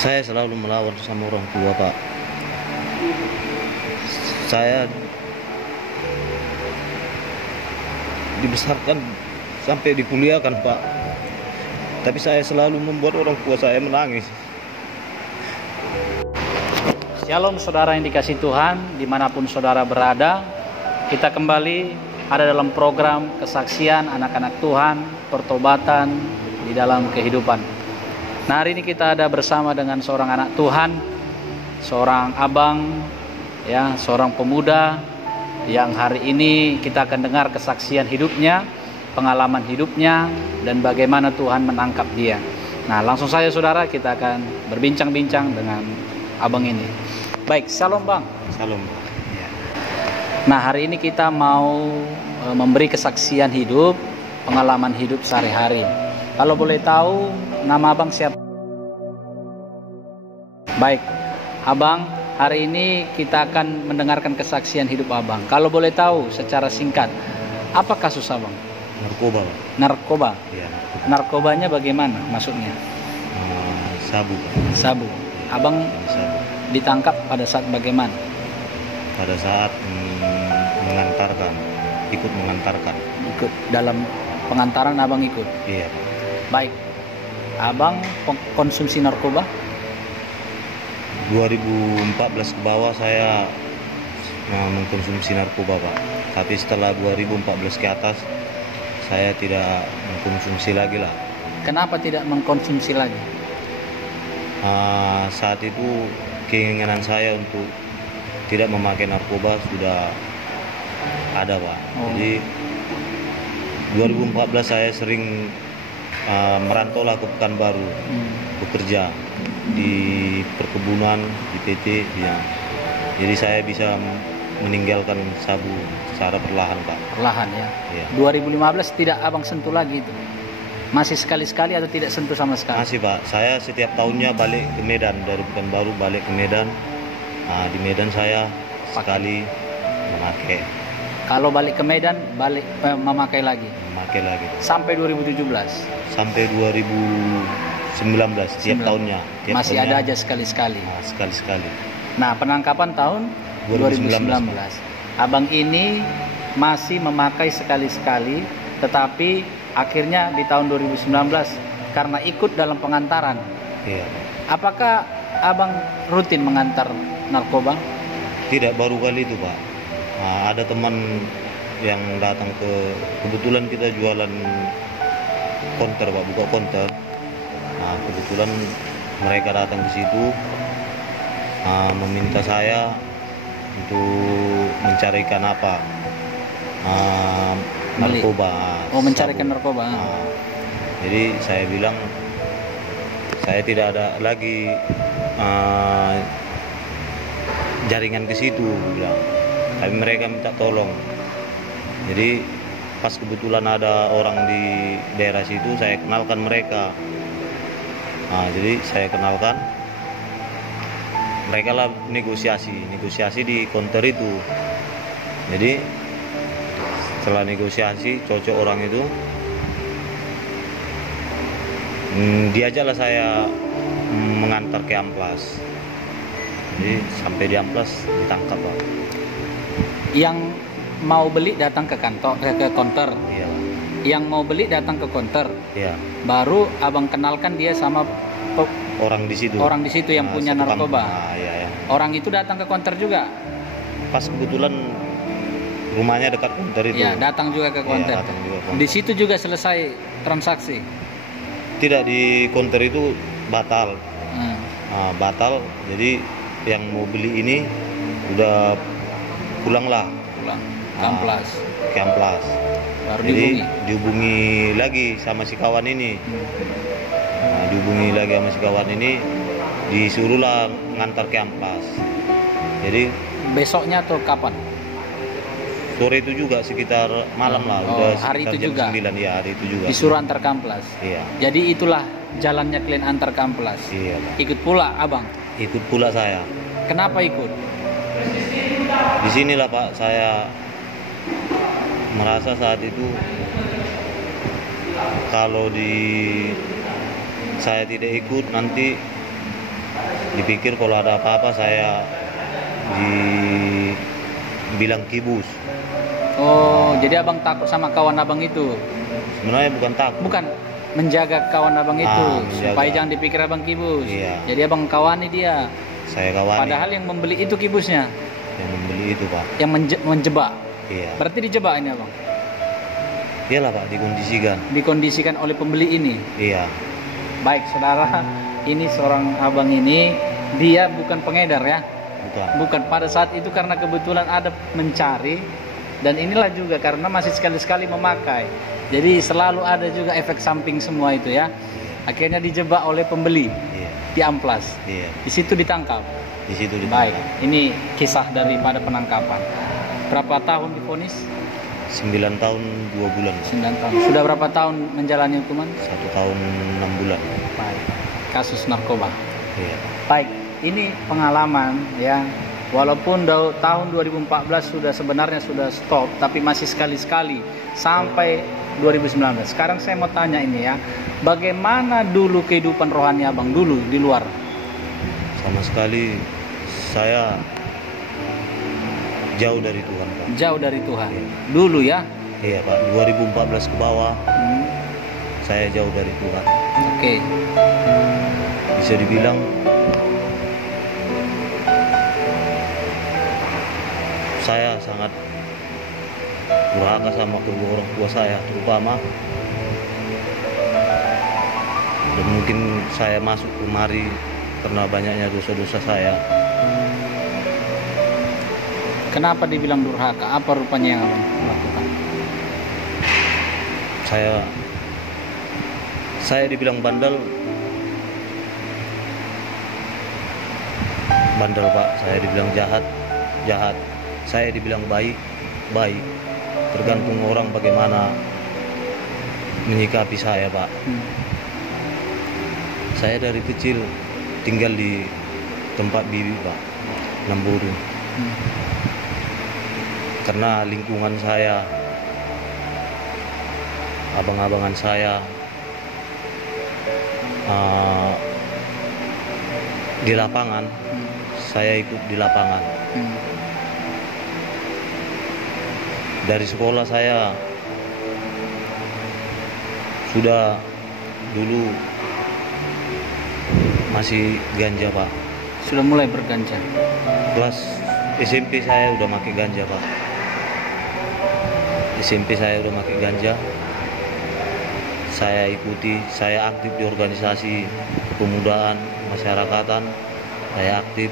Saya selalu melawan sama orang tua, Pak. Saya dibesarkan sampai dikuliahkan, Pak. Tapi saya selalu membuat orang tua saya menangis. Shalom saudara yang dikasih Tuhan, dimanapun saudara berada. Kita kembali ada dalam program kesaksian anak-anak Tuhan, pertobatan di dalam kehidupan. Nah, hari ini kita ada bersama dengan seorang anak Tuhan, seorang abang, ya, seorang pemuda yang hari ini kita akan dengar kesaksian hidupnya, pengalaman hidupnya, dan bagaimana Tuhan menangkap dia. Nah, langsung saja saudara, kita akan berbincang-bincang dengan abang ini. Baik, shalom bang. Salam. Ya. Nah, hari ini kita mau memberi kesaksian hidup, pengalaman hidup sehari-hari. Kalau boleh tahu, nama abang siapa? Baik, abang, hari ini kita akan mendengarkan kesaksian hidup abang. Kalau boleh tahu secara singkat, apa kasus abang? Narkoba, Pak. Narkoba. Ya, narkoba. Narkobanya bagaimana maksudnya? Sabu, Pak. Sabu. Abang Sabu. ditangkap pada saat bagaimana? Pada saat ikut mengantarkan. Ikut dalam pengantaran abang ikut. Iya, Pak. Baik. Abang konsumsi narkoba? 2014 ke bawah saya mengkonsumsi narkoba, Pak. Tapi setelah 2014 ke atas saya tidak mengkonsumsi lagi lah. Kenapa tidak mengkonsumsi lagi? Saat itu keinginan saya untuk tidak memakai narkoba sudah ada, Pak. Jadi 2014 saya sering merantau lah ke Pekanbaru, bekerja di perkebunan di PT ya. Jadi saya bisa meninggalkan sabu secara perlahan, Pak. Perlahan ya. Iya. 2015 tidak abang sentuh lagi itu. Masih sekali-sekali atau tidak sentuh sama sekali? Masih, Pak. Saya setiap tahunnya balik ke Medan, dari Pekanbaru balik ke Medan. Di Medan saya sekali memakai. Kalau balik ke Medan, memakai lagi. Memakai lagi. Sampai 2017. Sampai 2019 setiap tahunnya. Masih tahunnya, ada aja sekali-sekali. Sekali-sekali. Nah, penangkapan tahun 2019. Abang ini masih memakai sekali-sekali, tetapi akhirnya di tahun 2019 karena ikut dalam pengantaran. Iya. Apakah abang rutin mengantar narkoba? Tidak, baru kali itu, Pak. Ada teman yang datang kebetulan kita jualan konter, Pak, buka konter. Kebetulan mereka datang ke situ meminta saya untuk mencarikan apa narkoba. Mencarikan sabu. narkoba. Jadi saya bilang saya tidak ada lagi jaringan ke situ, bilang. Tapi mereka minta tolong. Jadi pas kebetulan ada orang di daerah situ, saya kenalkan mereka. Jadi saya kenalkan, mereka lah negosiasi di konter itu. Jadi setelah negosiasi cocok orang itu, diajaklah saya mengantar ke Amplas. Jadi sampai di Amplas ditangkap, Pak. Yang mau beli datang ke kantor, ke konter. Iya. Yang mau beli datang ke konter. Iya. Baru abang kenalkan dia sama Orang di situ. Orang di situ yang punya narkoba. Iya, ya. Orang itu datang ke konter juga. Pas kebetulan rumahnya dekat konter itu. Iya, datang juga ke konter. Iya, datang juga ke konter. Di situ juga selesai transaksi. Tidak, di konter itu batal. Batal. Jadi yang mau beli ini udah pulang ke Amplas. Baru Jadi dihubungi lagi sama si kawan ini. Disuruhlah ngantar ke Amplas. Jadi besoknya atau kapan? Sore itu juga, sekitar malam lah. Udah hari itu jam juga. 9, ya, hari itu juga. Disuruh antar ke Amplas. Iya. Jadi itulah jalannya kalian antar ke Amplas. Iya, Pak. Ikut pula abang. Ikut pula saya. Kenapa ikut? Di sinilah, Pak, saya merasa saat itu kalau saya tidak ikut nanti Dipikir kalau ada apa-apa saya dibilang kibus. Oh, jadi abang takut sama kawan abang itu? Sebenarnya bukan takut. Bukan, menjaga kawan abang itu menjaga. supaya jangan dipikir abang kibus. Iya. Jadi abang kawani dia. Saya kawani. Padahal yang membeli itu kibusnya, Yang membeli itu Pak. yang menjebak. Iya. Berarti dijebak ini abang? Iyalah Pak, dikondisikan. Dikondisikan oleh pembeli ini. Iya. Baik saudara, ini seorang abang ini, dia bukan pengedar ya. Bukan. Pada saat itu karena kebetulan ada mencari, dan inilah juga karena masih sekali-sekali memakai. Jadi selalu ada juga efek samping semua itu ya. Akhirnya dijebak oleh pembeli, Iya. diamplas. Iya. Di situ ditangkap. Di situ Baik, ditangkap. ini kisah daripada penangkapan. Berapa tahun divonis? 9 tahun 2 bulan. 9 tahun. Sudah berapa tahun menjalani hukuman? 1 tahun 6 bulan. Baik. Kasus narkoba. Iya. Baik, ini pengalaman ya. Walaupun tahun 2014 sebenarnya sudah stop, tapi masih sekali-sekali sampai 2019. Sekarang saya mau tanya ini ya, bagaimana dulu kehidupan rohani abang dulu di luar? Sama sekali saya jauh dari Tuhan Pak. Jauh dari Tuhan. Dulu ya? Iya Pak, 2014 ke bawah saya jauh dari Tuhan. Oke. Bisa dibilang saya sangat durhaka sama kedua orang tua saya terutama, dan mungkin saya masuk kemari karena banyaknya dosa-dosa saya. Kenapa dibilang durhaka? Apa rupanya yang abang lakukan? Saya dibilang bandel Pak. Saya dibilang jahat. Saya dibilang baik. Tergantung orang bagaimana menyikapi saya Pak. Saya dari kecil tinggal di tempat bibi Pak, Lamburu. Karena lingkungan saya, abang-abangan saya di lapangan, saya ikut di lapangan. Dari sekolah saya sudah dulu masih ganja Pak. Sudah mulai berganja. Kelas SMP saya udah pakai ganja Pak. SMP saya udah pakai ganja. Saya ikuti, saya aktif di organisasi kepemudaan, masyarakatan. Saya aktif.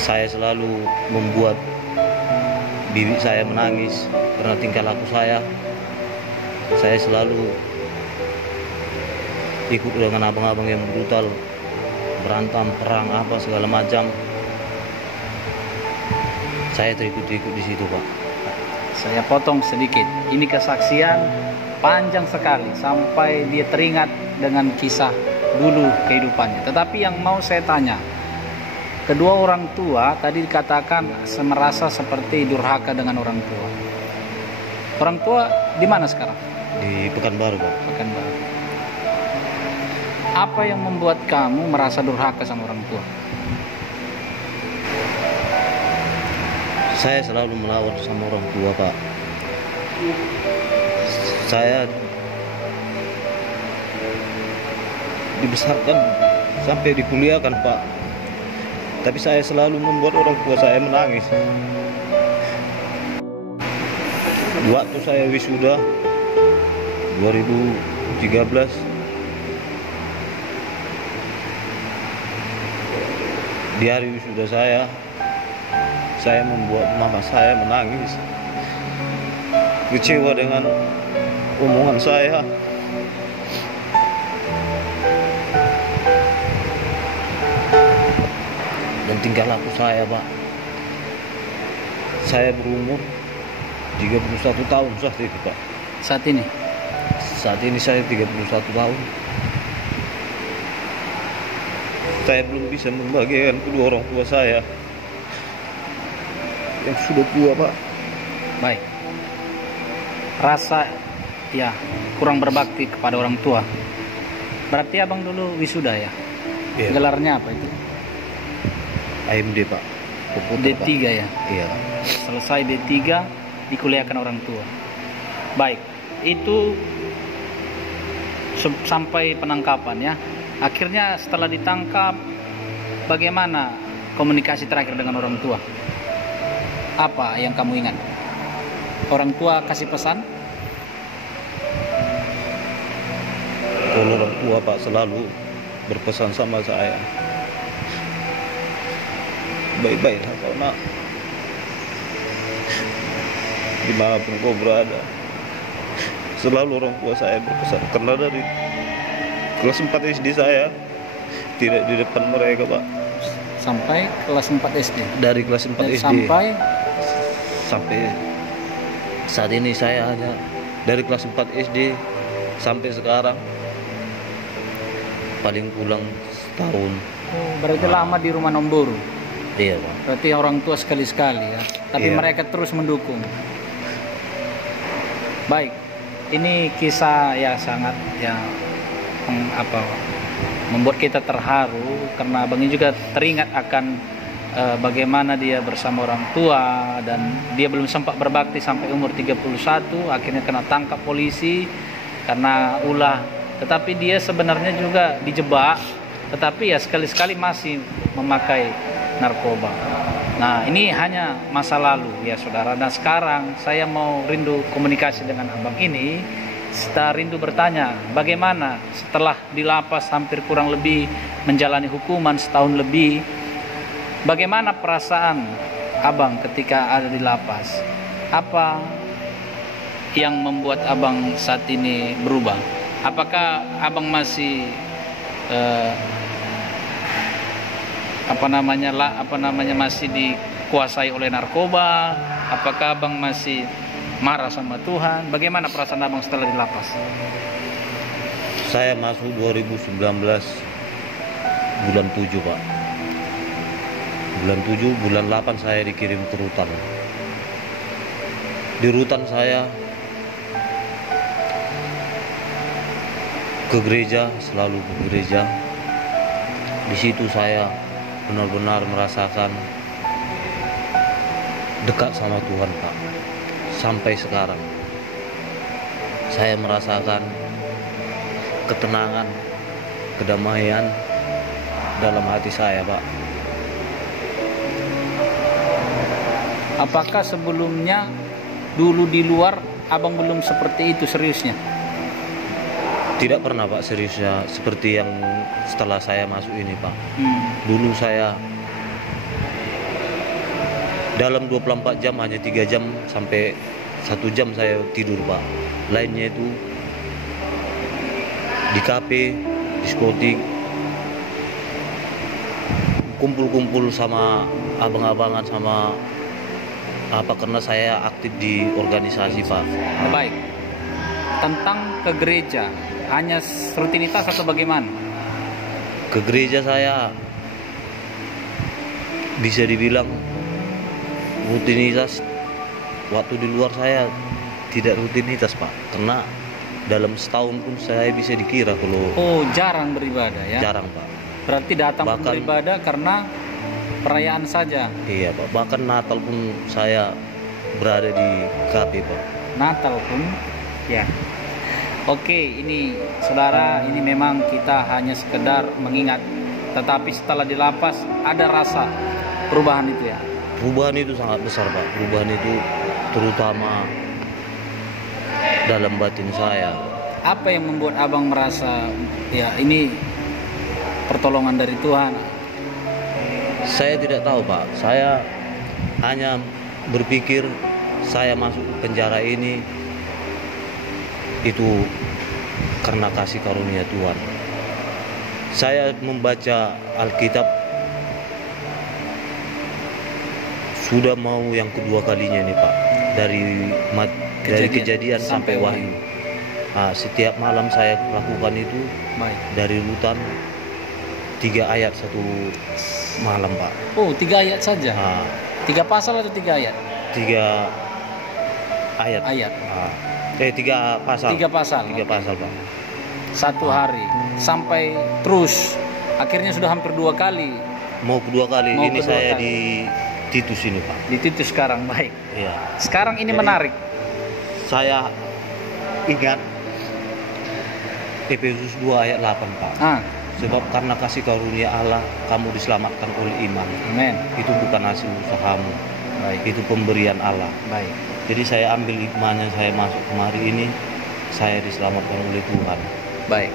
Saya selalu membuat bibi saya menangis karena tingkah laku saya. Saya selalu ikut dengan abang-abang yang brutal, berantem, perang, apa segala macam. Saya terikut-ikut di situ Pak. Saya potong sedikit. Ini kesaksian panjang sekali sampai dia teringat dengan kisah dulu kehidupannya. Tetapi yang mau saya tanya, kedua orang tua tadi dikatakan merasa seperti durhaka dengan orang tua. Orang tua di mana sekarang? Di Pekanbaru Pak. Pekanbaru. Apa yang membuat kamu merasa durhaka sama orang tua? Saya selalu melawan sama orang tua Pak. Saya dibesarkan sampai dikuliahkan Pak, tapi saya selalu membuat orang tua saya menangis. Waktu saya wisuda 2013, di hari wisuda saya membuat mama saya menangis, kecewa dengan omongan saya. Dan tingkah laku saya Pak. Saya berumur 31 tahun saat itu Pak. Saat ini Saya 31 tahun. Saya belum bisa membahagiakan kedua orang tua saya yang sudah tua Pak. baik. Rasa ya kurang berbakti kepada orang tua. Berarti abang dulu wisuda ya? Iya. Gelarnya apa itu? AMD Pak. Komputer, D3 Pak. ya? Iya. Selesai D3 dikuliahkan orang tua. Baik, itu sampai penangkapan ya. Akhirnya setelah ditangkap, bagaimana komunikasi terakhir dengan orang tua? Apa yang kamu ingat? Orang tua kasih pesan? Kalau orang tua Pak selalu berpesan sama saya, baik-baiklah kau nak, dimanapun kau berada. Selalu orang tua saya berpesan, karena dari kelas 4 SD saya tidak di depan mereka Pak. Sampai kelas 4 SD? Dari kelas 4 SD sampai saat ini saya hanya dari kelas 4 SD sampai sekarang paling pulang setahun. Oh, berarti lama di rumah Nomburu. Iya Pak. Berarti orang tua sekali-sekali ya. Tapi Iya. mereka terus mendukung. Baik, ini kisah ya sangat ya membuat kita terharu karena abang ini juga teringat akan bagaimana dia bersama orang tua dan dia belum sempat berbakti sampai umur 31, akhirnya kena tangkap polisi karena ulah. Tetapi dia sebenarnya juga dijebak, tetapi ya sekali-sekali masih memakai narkoba. Nah, ini hanya masa lalu ya saudara. Nah, sekarang saya mau rindu komunikasi dengan abang ini. Kita rindu bertanya, bagaimana setelah di lapas hampir kurang lebih menjalani hukuman setahun lebih, bagaimana perasaan abang ketika ada di lapas? Apa yang membuat abang saat ini berubah? Apakah abang masih masih dikuasai oleh narkoba? Apakah abang masih marah sama Tuhan? Bagaimana perasaan abang setelah di lapas? Saya masuk 2019 bulan 7 Pak. Bulan 7, bulan 8 saya dikirim ke rutan. Di rutan saya ke gereja, selalu ke gereja. Di situ saya benar-benar merasakan dekat sama Tuhan Pak. Sampai sekarang saya merasakan ketenangan, kedamaian dalam hati saya Pak. Apakah sebelumnya dulu di luar abang belum seperti itu seriusnya? Tidak pernah Pak seriusnya seperti yang setelah saya masuk ini Pak. Dulu saya dalam 24 jam hanya 3 jam sampai 1 jam saya tidur Pak. Lainnya itu di kafe, diskotik, kumpul-kumpul sama abang-abangan sama apa, karena saya aktif di organisasi Pak. Baik, tentang ke gereja hanya rutinitas atau bagaimana? Ke gereja saya bisa dibilang rutinitas. Waktu di luar saya tidak rutinitas Pak, karena dalam setahun pun saya bisa dikira kalau jarang beribadah ya? jarang Pak. Berarti datang Bahkan- beribadah karena perayaan saja. Iya Pak, bahkan Natal pun saya berada di kafe Pak. Natal pun ya. Oke, ini saudara, ini memang kita hanya sekedar mengingat, tetapi setelah di lapas ada rasa perubahan itu ya. Perubahan itu sangat besar Pak. Perubahan itu terutama dalam batin saya. Apa yang membuat abang merasa ya ini pertolongan dari Tuhan? Saya tidak tahu Pak. Saya hanya berpikir saya masuk ke penjara ini itu karena kasih karunia Tuhan. Saya membaca Alkitab sudah mau yang kedua kalinya nih Pak. Dari kejadian sampai Wahyu. Nah, setiap malam saya lakukan itu. Baik. Dari rutan 3 ayat satu malam Pak. Oh, 3 ayat saja. 3 pasal atau 3 ayat? 3 ayat. Ayat. 3 pasal. 3 pasal. 3 pasal Pak. 1 hari sampai terus. Akhirnya sudah hampir 2 kali. Mau kedua kali. Mau Ini kedua saya kali. di Titus ini, Pak. Di Titus sekarang, baik. Iya. Sekarang ini Jadi, menarik. Saya ingat Efesus 2 ayat 8, Pak. Sebab karena kasih karunia Allah kamu diselamatkan oleh iman. Amin. Itu bukan hasil usahamu. Baik. Itu pemberian Allah. Baik. Jadi saya ambil hikmahnya, saya masuk kemari ini, saya diselamatkan oleh Tuhan. Baik.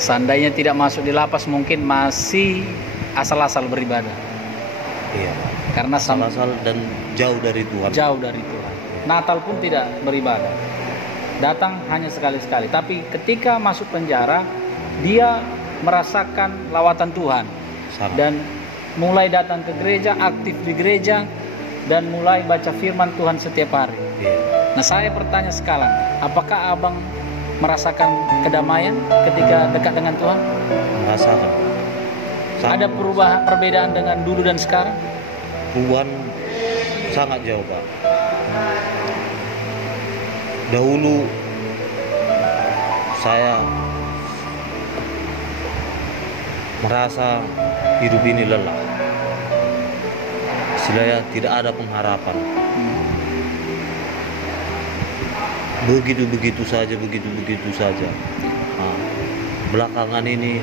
Seandainya tidak masuk di lapas mungkin masih asal-asal beribadah. Iya, Pak. Karena Asal-asal dan jauh dari Tuhan. jauh dari Tuhan. Natal pun tidak beribadah. Datang hanya sekali-sekali. Tapi ketika masuk penjara, dia merasakan lawatan Tuhan. Sama. Dan mulai datang ke gereja, aktif di gereja, dan mulai baca firman Tuhan setiap hari. Iya. Nah, saya bertanya sekarang, apakah abang merasakan kedamaian ketika dekat dengan Tuhan? Merasakan. Sama. Ada perbedaan dengan dulu dan sekarang? Tuhan sangat jauh, Pak. Dahulu saya merasa hidup ini lelah. Istilahnya tidak ada pengharapan. Begitu saja. Nah, belakangan ini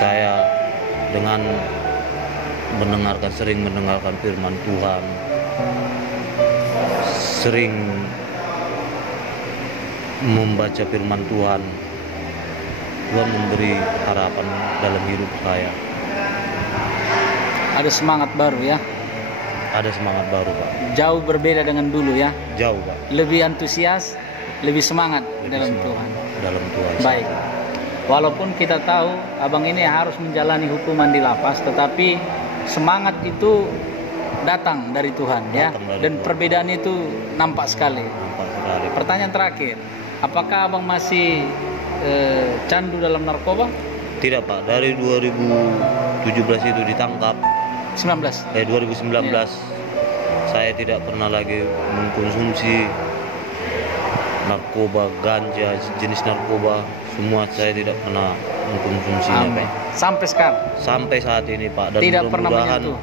saya dengan sering mendengarkan firman Tuhan, sering membaca firman Tuhan, Tuhan memberi harapan dalam hidup saya. Ada semangat baru ya? Ada semangat baru, Pak. Jauh berbeda dengan dulu ya? Jauh, Pak. Lebih antusias, lebih semangat dalam semangat Tuhan. Dalam Tuhan. Baik. Walaupun kita tahu abang ini harus menjalani hukuman di lapas, tetapi semangat itu datang dari Tuhan ya. Datang dari Dan Tuhan. perbedaan itu nampak sekali. Nampak sekali. Pertanyaan terakhir, apakah abang masih candu dalam narkoba? Tidak, Pak. Dari 2017 itu ditangkap. 2019 Ya. saya tidak pernah lagi mengkonsumsi narkoba, ganja, jenis narkoba, semua saya tidak pernah mengkonsumsinya, Amin. Pak. Sampai sekarang Sampai saat ini, Pak. Dan tidak pernah mudah-mudahan menyentuh.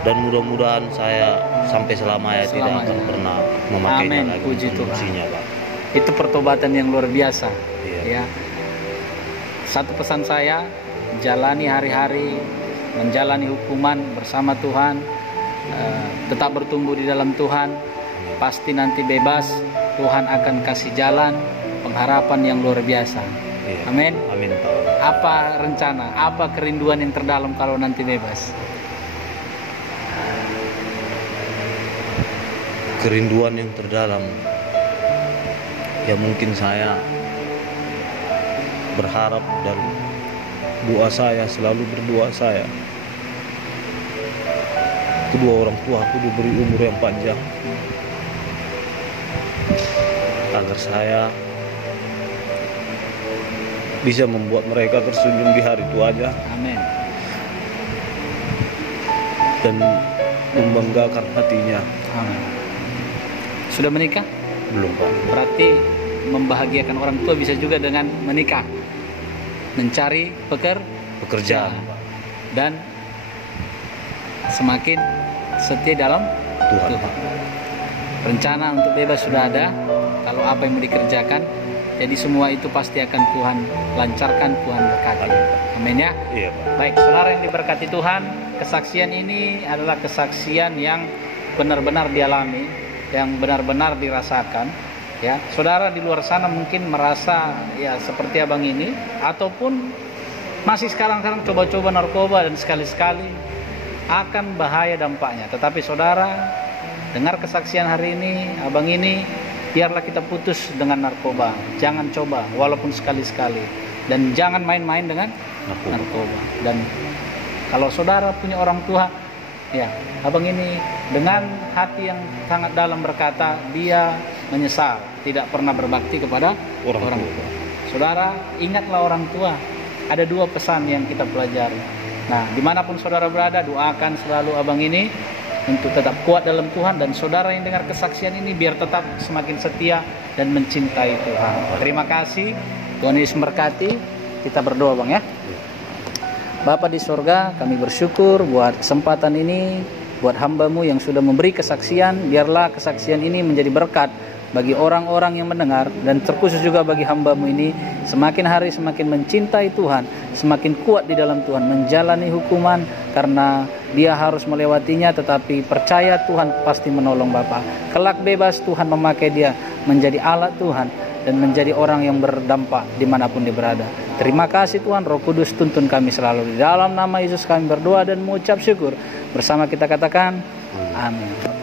dan mudah-mudahan saya sampai selamanya tidak Selamanya. akan pernah memakainya Amin. lagi, Puji Tuhan. mengkonsumsinya, Pak. Itu pertobatan yang luar biasa. Iya. Ya. Satu pesan saya, jalani hari-hari, menjalani hukuman bersama Tuhan, tetap bertumbuh di dalam Tuhan, pasti nanti bebas. Tuhan akan kasih jalan, pengharapan yang luar biasa. Iya. Amin. Amin, Pak. Apa rencana, apa kerinduan yang terdalam kalau nanti bebas? Kerinduan yang terdalam, ya mungkin saya berharap dan doa saya, selalu berdoa saya, kedua orang tua aku diberi umur yang panjang agar saya bisa membuat mereka tersenyum di hari tuanya Amin. dan membanggakan hatinya. Amin. Sudah menikah? Belum, Pak. Berarti membahagiakan orang tua bisa juga dengan menikah, mencari Pekerjaan, Pak. dan semakin setia dalam Tuhan. Rencana untuk bebas sudah ada. Kalau apa yang mau dikerjakan, jadi semua itu pasti akan Tuhan lancarkan, Tuhan berkati. Amin ya. Iya, Pak. Baik, saudara yang diberkati Tuhan, kesaksian ini adalah kesaksian yang benar-benar dialami, yang benar-benar dirasakan. Ya, saudara di luar sana mungkin merasa ya seperti abang ini, ataupun masih sekarang-sekarang coba-coba narkoba dan sekali-sekali akan bahaya dampaknya. Tetapi saudara, dengar kesaksian hari ini, abang ini, biarlah kita putus dengan narkoba. Jangan coba, walaupun sekali-sekali. Dan jangan main-main dengan narkoba. Dan kalau saudara punya orang tua, ya, abang ini dengan hati yang sangat dalam berkata, dia menyesal tidak pernah berbakti kepada orang tua. Saudara, ingatlah orang tua. Ada 2 pesan yang kita pelajari. Nah, dimanapun saudara berada, doakan selalu abang ini untuk tetap kuat dalam Tuhan, dan saudara yang dengar kesaksian ini biar tetap semakin setia dan mencintai Tuhan. Terima kasih, Tuhan Yesus memberkati. Kita berdoa Bang ya. Bapa di sorga, kami bersyukur buat kesempatan ini, buat hamba-Mu yang sudah memberi kesaksian. Biarlah kesaksian ini menjadi berkat bagi orang-orang yang mendengar, dan terkhusus juga bagi hamba-Mu ini, semakin hari semakin mencintai Tuhan, semakin kuat di dalam Tuhan, menjalani hukuman karena dia harus melewatinya, tetapi percaya Tuhan pasti menolong Bapa. Kelak bebas Tuhan memakai dia menjadi alat Tuhan dan menjadi orang yang berdampak dimanapun dia berada. Terima kasih Tuhan, Roh Kudus tuntun kami selalu. Di dalam nama Yesus kami berdoa dan mengucap syukur. Bersama kita katakan, amin.